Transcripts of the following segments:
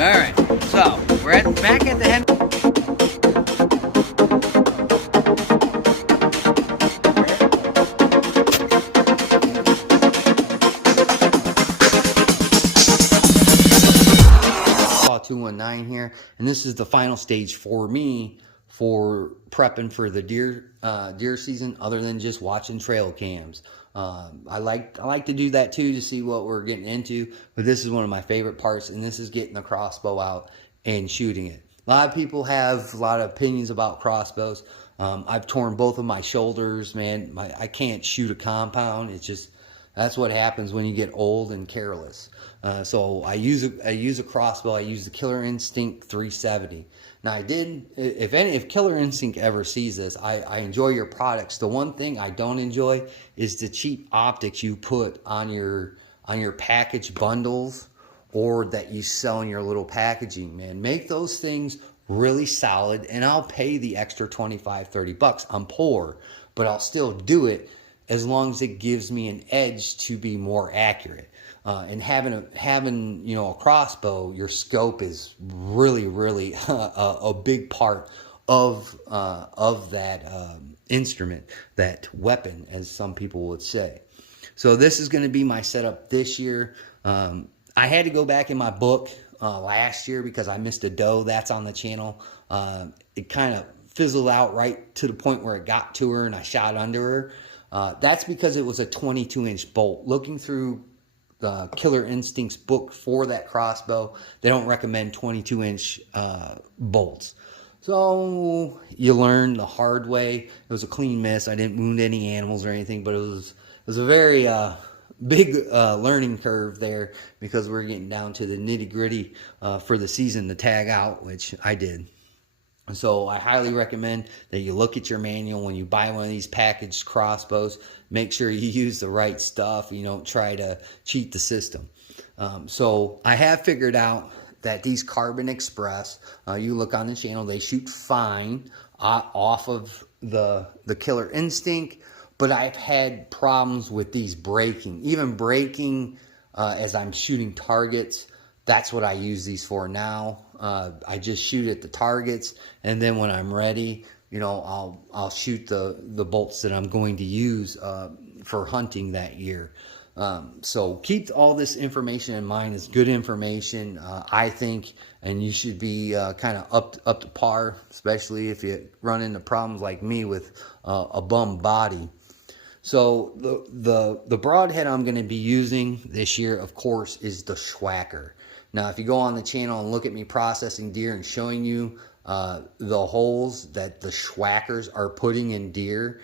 right, so we're back at the hen. Law 219 here, and this is the final stage for me for prepping for the deer season, other than just watching trail cams. I like to do that too, to see what we're getting into, but this is one of my favorite parts, and this is getting the crossbow out and shooting it. A lot of people have a lot of opinions about crossbows. I've torn both of my shoulders, man. I can't shoot a compound. It's just, that's what happens when you get old and careless. So I use a crossbow. I use the Killer Instinct 370. Now if Killer Instinct ever sees this, I enjoy your products. The one thing I don't enjoy is the cheap optics you put on your package bundles, or that you sell in your little packaging, man. Make those things really solid, and I'll pay the extra 25, 30 bucks. I'm poor, but I'll still do it, as long as it gives me an edge to be more accurate. And having a crossbow, your scope is really a big part of that instrument, that weapon, as some people would say. So this is going to be my setup this year. I had to go back in my book last year because I missed a doe that's on the channel. It kind of fizzled out right to the point where it got to her and I shot under her. That's because it was a 22-inch bolt. Looking through the Killer Instinct's book for that crossbow, they don't recommend 22-inch bolts. So you learn the hard way. It was a clean miss. I didn't wound any animals or anything, but it was a very big learning curve there, because we're getting down to the nitty-gritty for the season to tag out, which I did. So I highly recommend that you look at your manual when you buy one of these packaged crossbows. Make sure you use the right stuff. You don't try to cheat the system. So I have figured out that these Carbon Express, you look on the channel, they shoot fine off of the Killer Instinct, but I've had problems with these breaking. Even breaking as I'm shooting targets. That's what I use these for now. I just shoot at the targets, and then when I'm ready, I'll shoot the bolts that I'm going to use for hunting that year. So keep all this information in mind. It's good information, I think, and you should be kind of up to par, especially if you run into problems like me with a bum body. So the broadhead I'm going to be using this year, of course, is the Schwacker. Now, if you go on the channel and look at me processing deer and showing you the holes that the Schwackers are putting in deer,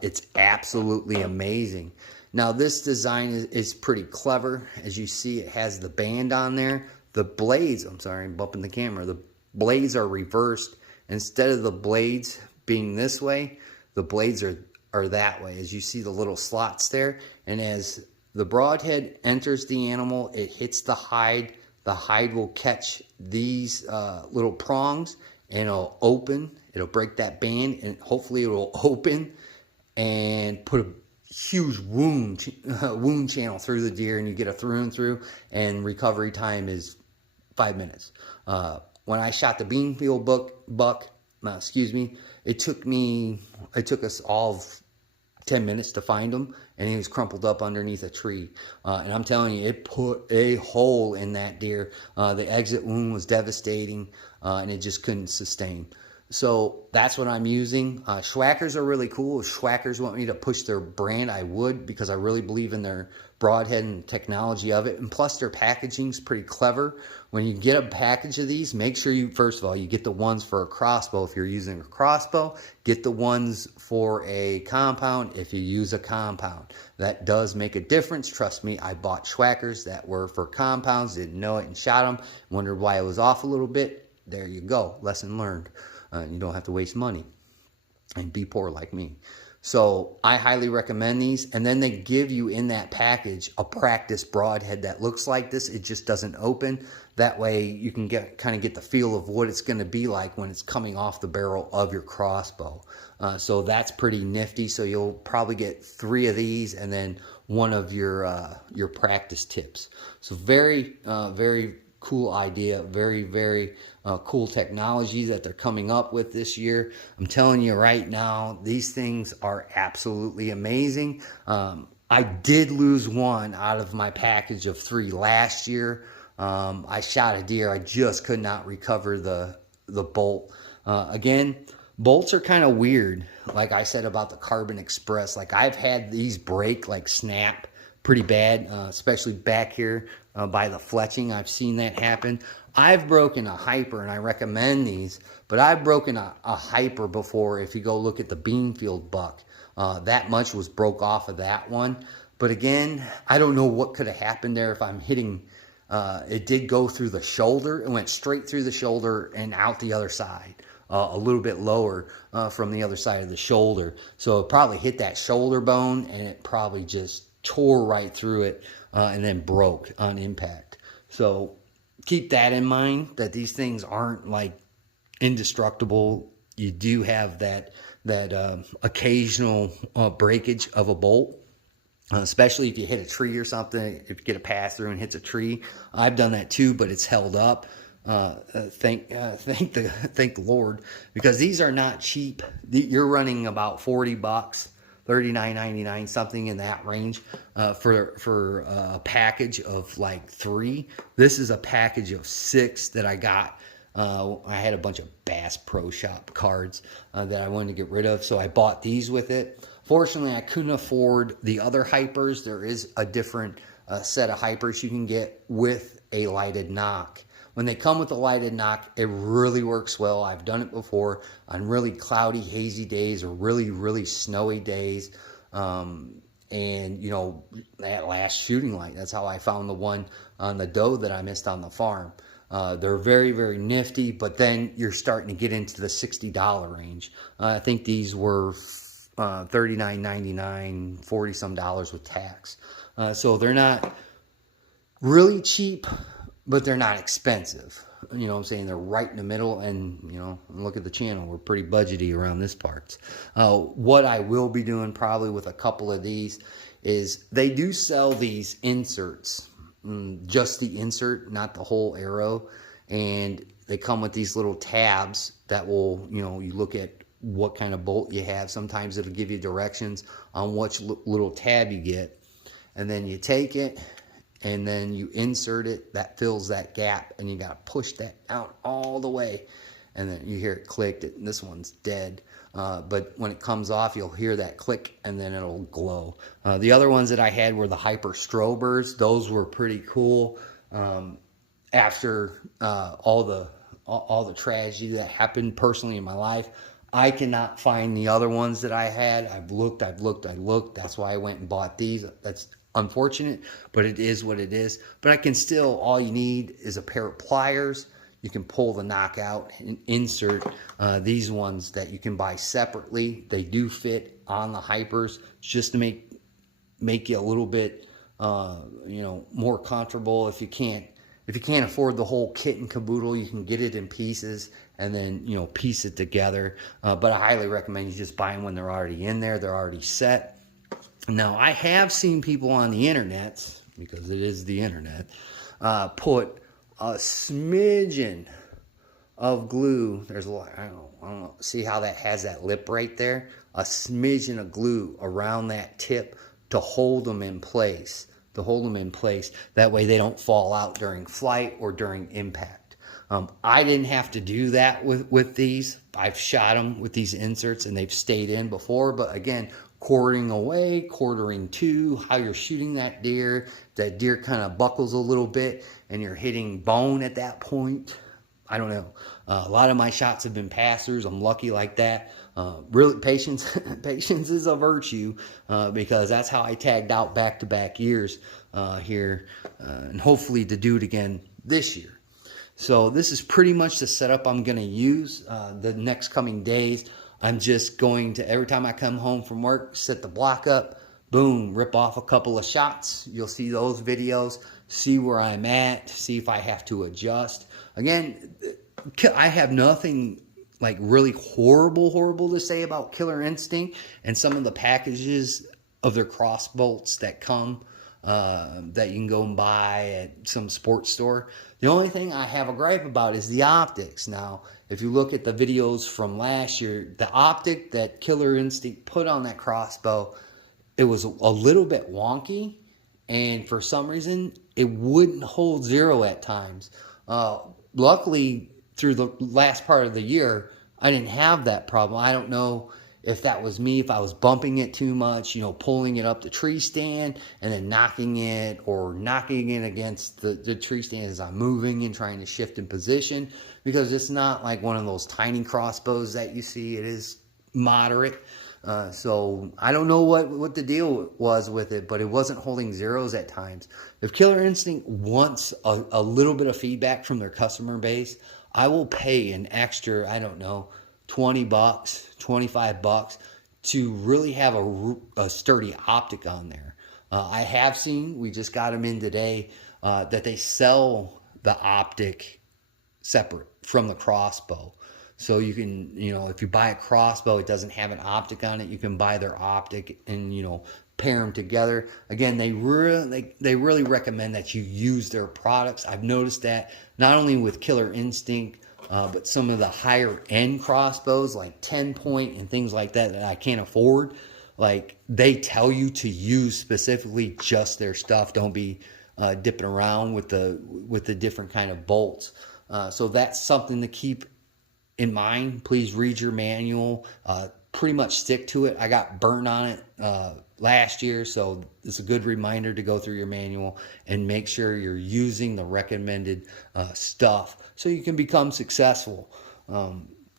it's absolutely amazing. Now, this design is pretty clever. As you see, it has the band on there. The blades, I'm sorry, I'm bumping the camera. The blades are reversed. Instead of the blades being this way, the blades are that way. As you see the little slots there. And as the broadhead enters the animal, it hits the hide. The hide will catch these little prongs, and it'll open. It'll break that band, and hopefully it will open and put a huge wound channel through the deer, and you get a through and through, and recovery time is 5 minutes. When I shot the Beanfield buck, it took us all 10 minutes to find him, and he was crumpled up underneath a tree. And I'm telling you, it put a hole in that deer. The exit wound was devastating, and it just couldn't sustain. So that's what I'm using. Schwackers are really cool. If Schwackers want me to push their brand, I would, because I really believe in their broadhead and technology of it. And plus, their packaging's pretty clever. When you get a package of these, make sure you, first of all, you get the ones for a crossbow. If you're using a crossbow, get the ones for a compound if you use a compound. That does make a difference. Trust me, I bought Schwackers that were for compounds, didn't know it, and shot them. Wondered why it was off a little bit. There you go. Lesson learned. You don't have to waste money and be poor like me. So I highly recommend these. And then they give you in that package a practice broadhead that looks like this. It just doesn't open. That way you can kind of get the feel of what it's going to be like when it's coming off the barrel of your crossbow. So that's pretty nifty. So you'll probably get 3 of these and then one of your practice tips. So very cool idea. Very, very cool technology that they're coming up with this year. I'm telling you right now, these things are absolutely amazing. I did lose one out of my package of 3 last year. I shot a deer. I just could not recover the bolt. Again, bolts are kind of weird. Like I said about the Carbon Express, like I've had these break, like snap pretty bad, especially back here by the fletching. I've seen that happen. I've broken a hyper, and I recommend these, but I've broken a hyper before. If you go look at the Beanfield buck, that much was broke off of that one. But again, I don't know what could have happened there. If I'm hitting, it did go through the shoulder. It went straight through the shoulder and out the other side. A little bit lower from the other side of the shoulder. So it probably hit that shoulder bone, and it probably just tore right through it and then broke on impact. So keep that in mind, that these things aren't like indestructible. You do have that occasional breakage of a bolt. Especially if you hit a tree or something, if you get a pass through and hits a tree. I've done that too, but it's held up. Thank the Lord, because these are not cheap. You're running about $40, $39.99, something in that range for a package of like 3. This is a package of 6 that I got. I had a bunch of Bass Pro Shop cards that I wanted to get rid of, so I bought these with it. Fortunately, I couldn't afford the other hypers. There is a different set of hypers you can get with a lighted knock. When they come with a lighted knock, it really works well. I've done it before on really cloudy, hazy days or really, really snowy days. And, you know, that last shooting light, that's how I found the one on the doe that I missed on the farm. They're very, very nifty, but then you're starting to get into the $60 range. I think these were $39.99, $40 some with tax. So they're not really cheap, but they're not expensive. You know what I'm saying? They're right in the middle, and, you know, look at the channel. We're pretty budgety around this parts. What I will be doing probably with a couple of these is they do sell these inserts, just the insert, not the whole arrow. And they come with these little tabs that will, you know, you look at what kind of bolt you have. Sometimes it'll give you directions on which little tab you get. And then you take it, and then you insert it. That fills that gap, and you got to push that out all the way. And then you hear it click. This one's dead. But when it comes off, you'll hear that click, and then it'll glow. The other ones that I had were the Hyper Strobers. Those were pretty cool. After all the tragedy that happened personally in my life, I cannot find the other ones that I had. I've looked. That's why I went and bought these. That's unfortunate, but it is what it is. But I can still, all you need is a pair of pliers. You can pull the knock out and insert these ones that you can buy separately. They do fit on the hypers just to make you a little bit you know, more comfortable. If you can't afford the whole kit and caboodle, you can get it in pieces and then, you know, piece it together. But I highly recommend you just buy them when they're already in there. They're already set. Now, I have seen people on the internet, because it is the internet, put a smidgen of glue. There's a lot, I don't know. See how that has that lip right there? A smidgen of glue around that tip to hold them in place. That way they don't fall out during flight or during impact. I didn't have to do that with these. I've shot them with these inserts, and they've stayed in before. But again, quartering away, quartering to, how you're shooting that deer kind of buckles a little bit, and you're hitting bone at that point. I don't know. A lot of my shots have been passers. I'm lucky like that. Really, patience is a virtue, because that's how I tagged out back-to-back years here, and hopefully to do it again this year. So this is pretty much the setup I'm going to use the next coming days. I'm just going to, every time I come home from work, set the block up, boom, rip off a couple of shots. You'll see those videos, see where I'm at, see if I have to adjust. Again, I have nothing like really horrible to say about Killer Instinct and some of the packages of their cross bolts that come that you can go and buy at some sports store. The only thing I have a gripe about is the optics. Now, if you look at the videos from last year, the optic that Killer Instinct put on that crossbow, it was a little bit wonky, and for some reason, it wouldn't hold zero at times. Luckily, through the last part of the year, I didn't have that problem. I don't know if that was me, if I was bumping it too much, pulling it up the tree stand and then knocking it, or knocking it against the tree stand as I'm moving and trying to shift in position, because it's not like one of those tiny crossbows that you see. It is moderate. So I don't know what the deal was with it, but it wasn't holding zeros at times. If Killer Instinct wants a little bit of feedback from their customer base, I will pay an extra, I don't know, $20, $25 to really have a sturdy optic on there. I have seen, we just got them in today, that they sell the optic separate from the crossbow. So you can, if you buy a crossbow, it doesn't have an optic on it, you can buy their optic and, pair them together. Again, they really recommend that you use their products. I've noticed that not only with Killer Instinct, but some of the higher end crossbows like 10 point and things like that I can't afford, like they tell you to use specifically just their stuff. Don't be dipping around with the different kind of bolts. So that's something to keep in mind. Please read your manual. Pretty much stick to it. I got burnt on it last year, so it's a good reminder to go through your manual and make sure you're using the recommended stuff so you can become successful.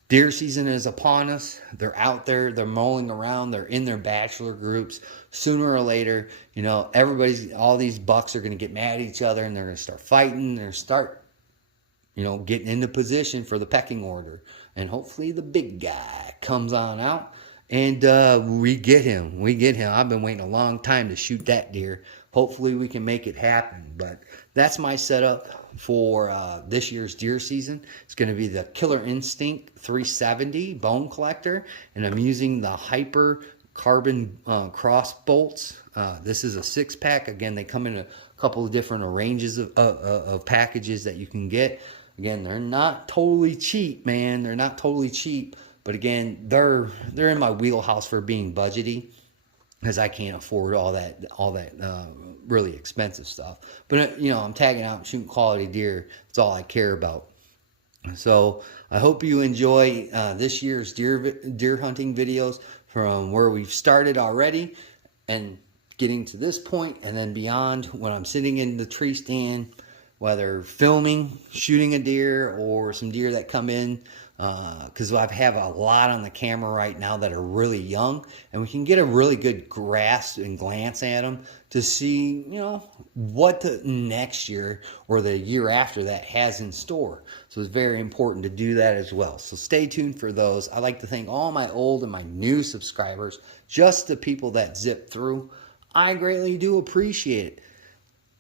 Deer season is upon us. They're out there, they're mulling around, they're in their bachelor groups. Sooner or later, all these bucks are going to get mad at each other, and they're going to start fighting. They're going to start getting into position for the pecking order. And hopefully the big guy comes on out and we get him. I've been waiting a long time to shoot that deer. Hopefully we can make it happen. But that's my setup for this year's deer season. It's going to be the Killer Instinct 370 bone collector. And I'm using the Hyper carbon cross bolts. This is a 6-pack. Again, they come in a couple of different ranges of packages that you can get. Again, they're not totally cheap, man. They're not totally cheap. But again, they're in my wheelhouse for being budgety, because I can't afford all that really expensive stuff. But I'm tagging out and shooting quality deer. That's all I care about. So I hope you enjoy this year's deer hunting videos from where we've started already and getting to this point, and then beyond when I'm sitting in the tree stand, whether filming, shooting a deer, or some deer that come in, because I have a lot on the camera right now that are really young, and we can get a really good grasp and glance at them to see, what the next year or the year after that has in store. So it's very important to do that as well. So stay tuned for those. I like to thank all my old and my new subscribers, just the people that zip through. I greatly do appreciate it.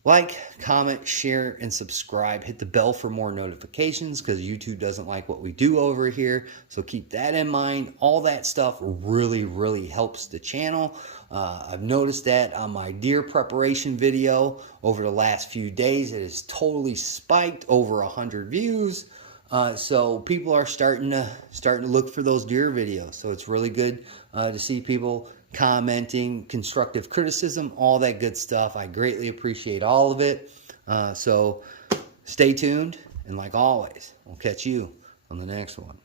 Like, comment, share, and subscribe. Hit the bell for more notifications, because YouTube doesn't like what we do over here. So keep that in mind. All that stuff really, really helps the channel. I've noticed that on my deer preparation video over the last few days, it has totally spiked over 100 views. So people are starting to look for those deer videos. So it's really good to see people commenting, constructive criticism, all that good stuff. I greatly appreciate all of it. So stay tuned, and like always, I'll catch you on the next one.